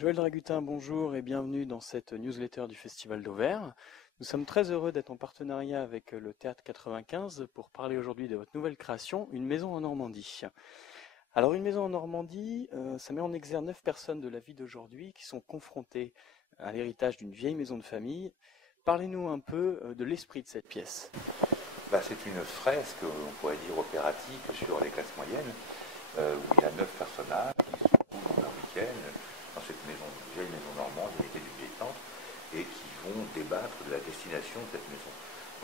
Joël Dragutin, bonjour et bienvenue dans cette newsletter du Festival d'Auvers. Nous sommes très heureux d'être en partenariat avec le Théâtre 95 pour parler aujourd'hui de votre nouvelle création, Une maison en Normandie. Alors une maison en Normandie, ça met en exergue 9 personnes de la vie d'aujourd'hui qui sont confrontées à l'héritage d'une vieille maison de famille. Parlez-nous un peu de l'esprit de cette pièce. C'est une fresque, on pourrait dire opératique, sur les classes moyennes, où il y a 9 personnages qui se retrouvent un week-end dans cette maison, vieille maison normande, héritée d'une vieille tante, et qui vont débattre de la destination de cette maison.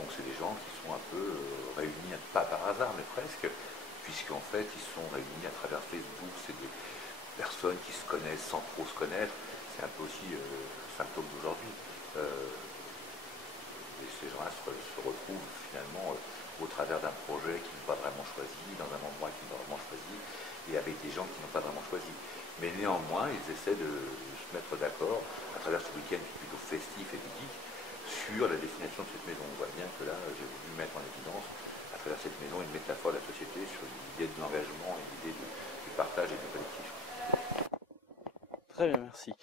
Donc c'est des gens qui sont un peu réunis, pas par hasard, mais presque, puisqu'en fait ils sont réunis à travers Facebook. C'est des personnes qui se connaissent sans trop se connaître. C'est un peu aussi symptôme d'aujourd'hui. Et ces gens-là se retrouvent finalement au travers d'un projet qu'ils n'ont pas vraiment choisi, dans un endroit qu'ils n'ont pas vraiment choisi, et avec des gens qui n'ont pas vraiment choisi. Mais néanmoins, ils essaient de se mettre d'accord, à travers ce week-end qui est plutôt festif et ludique, sur la destination de cette maison. On voit bien que là, j'ai voulu mettre en évidence, à travers cette maison, une métaphore de la société sur l'idée de l'engagement et l'idée du partage et du collectif. Très bien, merci.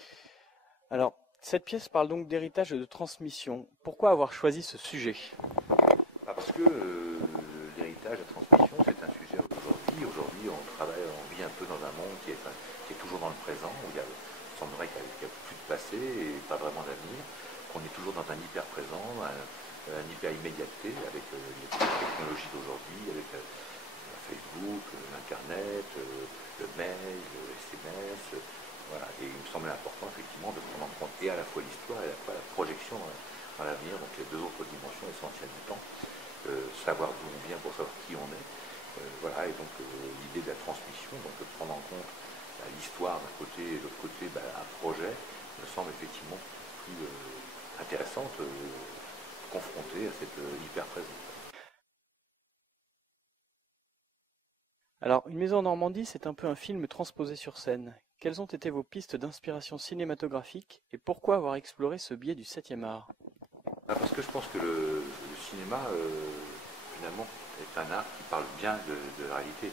Alors, cette pièce parle donc d'héritage et de transmission. Pourquoi avoir choisi ce sujet ? Parce que l'héritage, la transmission, c'est un sujet aujourd'hui. Aujourd'hui, on vit un peu dans un monde qui est toujours dans le présent, où il semblerait qu'il n'y a plus de passé et pas vraiment d'avenir, qu'on est toujours dans un hyper-présent, un hyper-immédiateté avec les technologies d'aujourd'hui, avec Facebook, l'Internet, le mail, le SMS. Voilà. Et il me semblait important effectivement de prendre en compte et à la fois l'histoire et à la fois la projection dans l'avenir, donc les deux autres dimensions essentielles du temps. Savoir d'où on vient pour savoir qui on est. Voilà, et donc l'idée de la transmission, donc de prendre en compte l'histoire d'un côté et de l'autre côté un projet, me semble effectivement plus intéressante, confrontée à cette hyper-présence. Alors, Une maison en Normandie, c'est un peu un film transposé sur scène. Quelles ont été vos pistes d'inspiration cinématographique et pourquoi avoir exploré ce biais du 7e art ? Parce que je pense que le cinéma, finalement, est un art qui parle bien de la réalité.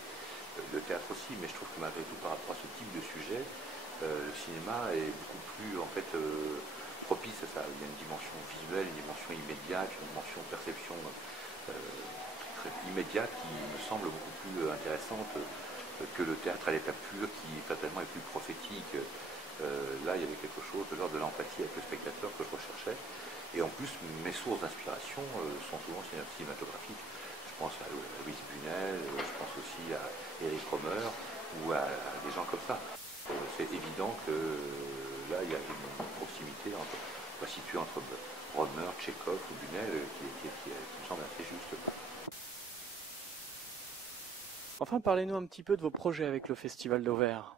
Le théâtre aussi, mais je trouve que malgré tout, par rapport à ce type de sujet, le cinéma est beaucoup plus, en fait, propice à ça. Il y a une dimension visuelle, une dimension immédiate, une dimension perception très immédiate qui me semble beaucoup plus intéressante que le théâtre à l'état pur qui, fatalement, est plus prophétique. Là, il y avait quelque chose de l'ordre de l'empathie avec le spectateur que je recherchais. Et en plus, mes sources d'inspiration sont souvent cinématographiques. Je pense à Louise Bunel, je pense aussi à Eric Rohmer ou à des gens comme ça. C'est évident que là, il y a une proximité située entre Rohmer, Tchekhov ou Bunel qui me semble assez juste. Enfin, parlez-nous un petit peu de vos projets avec le Festival d'Auvers.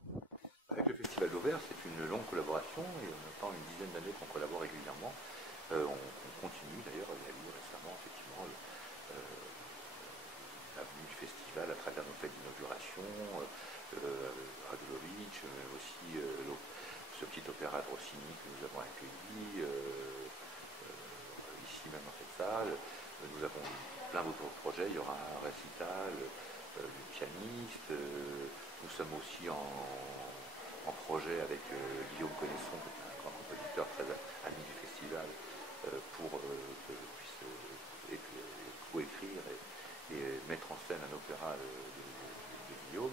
Avec le Festival d'Auvers, c'est une longue collaboration et maintenant une dizaine d'années qu'on collabore régulièrement. On continue d'ailleurs, il y a eu récemment effectivement l'avenue du festival à travers nos fêtes d'inauguration, Radulovic, mais aussi ce petit opéra de Rossini que nous avons accueilli ici même dans cette salle. Nous avons plein d'autres projets, il y aura un récital du pianiste, nous sommes aussi en projet avec Guillaume Connaisson, qui est un grand compositeur très ami du festival, pour que je puisse coécrire et mettre en scène un opéra de Guillaume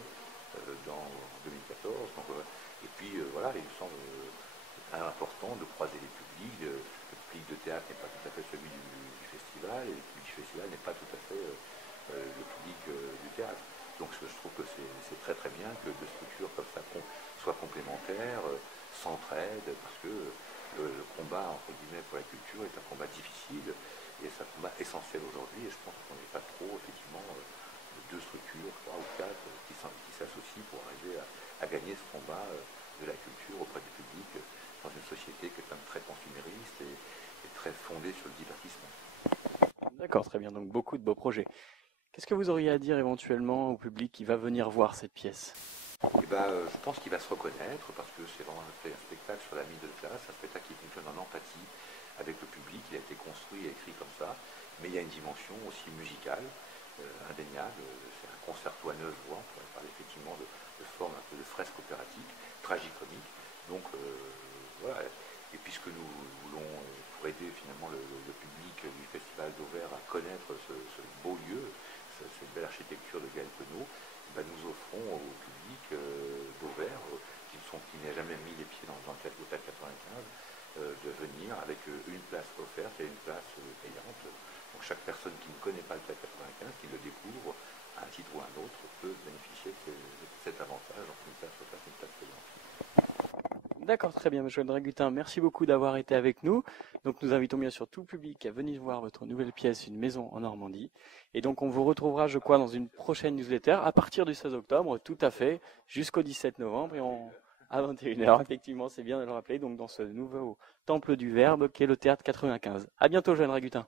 en 2014. Donc, et puis voilà, il me semble important de croiser les publics. Le public de théâtre n'est pas tout à fait celui du festival, et le public du festival n'est pas tout à fait le public du théâtre. Donc je trouve que c'est très très bien que deux structures comme ça soient complémentaires, s'entraident, parce que le combat entre guillemets pour la culture est un combat difficile et c'est un combat essentiel aujourd'hui, et je pense qu'on n'est pas trop effectivement deux structures, trois ou quatre, qui s'associent pour arriver à gagner ce combat de la culture auprès du public dans une société qui est quand même très consumériste et très fondée sur le divertissement. D'accord, très bien, donc beaucoup de beaux projets. Qu'est-ce que vous auriez à dire éventuellement au public qui va venir voir cette pièce ? Je pense qu'il va se reconnaître parce que c'est vraiment un spectacle sur la middle class, un spectacle qui fonctionne en empathie avec le public. Il a été construit et écrit comme ça, mais il y a une dimension aussi musicale, indéniable. C'est un concerto à 9 voix, on pourrait parler effectivement de forme un peu de fresque opératique, tragicomique, Donc voilà, et puisque nous voulons, pour aider finalement le public du Festival d'Auvers à connaître ce beau lieu, cette belle architecture de Gaël Penaud, nous offrons au public d'Auvers, qui n'a jamais mis les pieds dans le théâtre 95, de venir avec une place offerte et une place payante. Donc chaque personne qui ne connaît pas le théâtre 95, qui le découvre à un titre ou à un autre, peut bénéficier de cet avantage entre une place offerte et une place payante. D'accord, très bien, Joël Dragutin, merci beaucoup d'avoir été avec nous. Donc nous invitons bien sûr tout le public à venir voir votre nouvelle pièce, Une maison en Normandie. Et donc on vous retrouvera, je crois, dans une prochaine newsletter à partir du 16 octobre, tout à fait, jusqu'au 17 novembre à 21h. Effectivement, c'est bien de le rappeler, donc dans ce nouveau temple du Verbe qu'est le Théâtre 95. À bientôt, Joël Dragutin.